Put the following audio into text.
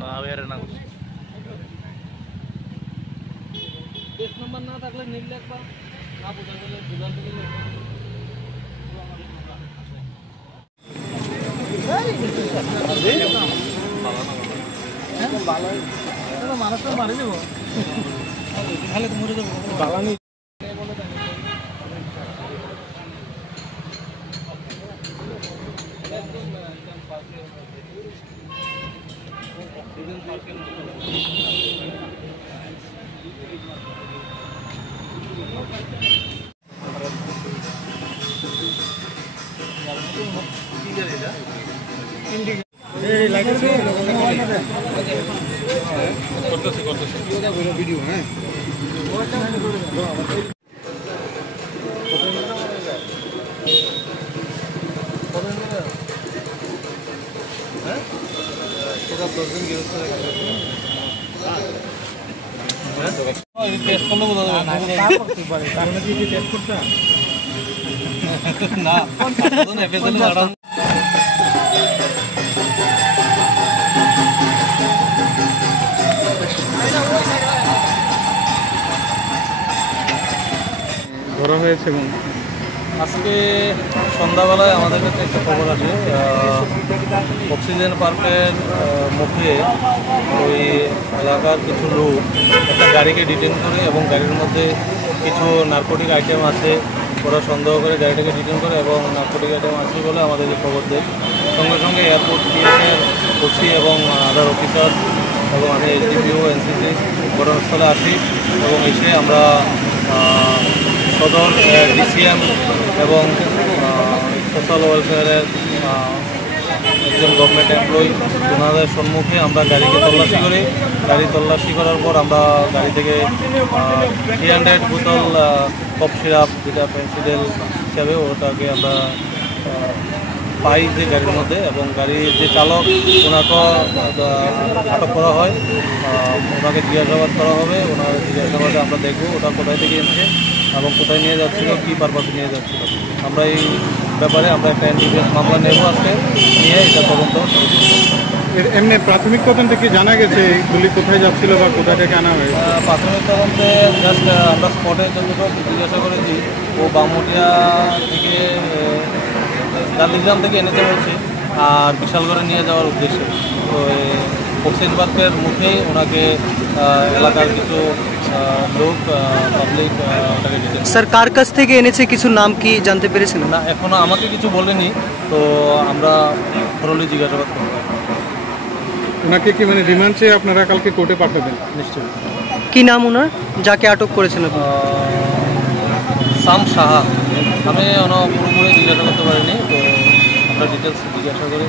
না বের না বেশ নাম্বার না থাকলে নিলে একবার না বোঝা গেলে দোকান থেকে মানুষ তো মারি দেবো তাহলে তো মরে যাবো বালানি ভিডিও হ্যাঁ ধরা হয়েছে এবং আজকে সন্ধ্যাবেলায় আমাদের কাছে একটা খবর আছে অক্সিজেন পার্কের মুখে ওই এলাকার কিছু লোক একটা গাড়িকে ডিটেন করে এবং গাড়ির মধ্যে কিছু নার্কোটিক আইটেম আছে ওরা সন্দেহ করে গাড়িটাকে ডিটেন করে এবং নার্কোটিক আইটেম আছে বলে আমাদেরকে খবর দেয়। সঙ্গে সঙ্গে এয়ারপোর্ট ডিএসের ওসি এবং আদার অফিসার এবং আমি এসডিপিও এনসিসি ঘটনাস্থলে আসি এবং এসে আমরা সদর ডিসিএম এবং সোশ্যাল ওয়েলফেয়ারের একজন গভর্নমেন্ট এমপ্লয়ি ওনাদের সম্মুখে আমরা গাড়িকে তল্লাশি করি। গাড়ি তল্লাশি করার পর আমরা গাড়ি থেকে 300 বোতল কফ সিরাপ যেটা পেন্সিডেল হিসাবে ওটাকে আমরা পাই যে গাড়ির মধ্যে এবং গাড়ির যে চালক ওনাকেও আটক করা হয়। ওনাকে জিজ্ঞাসাবাদ করা হবে। ওনার জিজ্ঞাসাবাদে আমরা দেখব ওটা কোথায় থেকে এনেছে এবং কোথায় নিয়ে যাচ্ছিল, কী পারপাসে নিয়ে যাচ্ছিল। আমরা এই ব্যাপারে আমরা একটা এনডিপিএস মামলা নেব আজকে, নিয়ে এটা তদন্ত। এমনি প্রাথমিক তদন্তে কি জানা গেছে গুলি কোথায় যাচ্ছিল বা কোথায় থেকে আনা হয়েছে? প্রাথমিক তদন্তে জাস্ট আমরা স্পটে যতটুকু জিজ্ঞাসা করেছি ও বামুটিয়া থেকে গান্ধীগ্রাম থেকে এনেছে বলছে আর বিশালগড়ে নিয়ে যাওয়ার উদ্দেশ্যে। তো অক্সিজেন পার্কের মুখেই ওনাকে এলাকার কিছু লোক পাবলিক ওটাকে দিতে। স্যার কার কাছ থেকে এনেছে কিছু নাম কি জানতে পেরেছেন? না, এখনও আমাকে কিছু বলেনি, তো আমরা থরলি জিজ্ঞাসাবাদ করব। ওনাকে কি মানে রিমান্ড চেয়ে আপনারা কালকে কোর্টে পাঠাবেন? নিশ্চয়ই। কি নাম ওনার যাকে আটক করেছেন আপনি? সাম সাহা। আমি পুরোপুরি জিজ্ঞাসা করতে পারিনি, তো আমরা ডিটেলস জিজ্ঞাসা করি।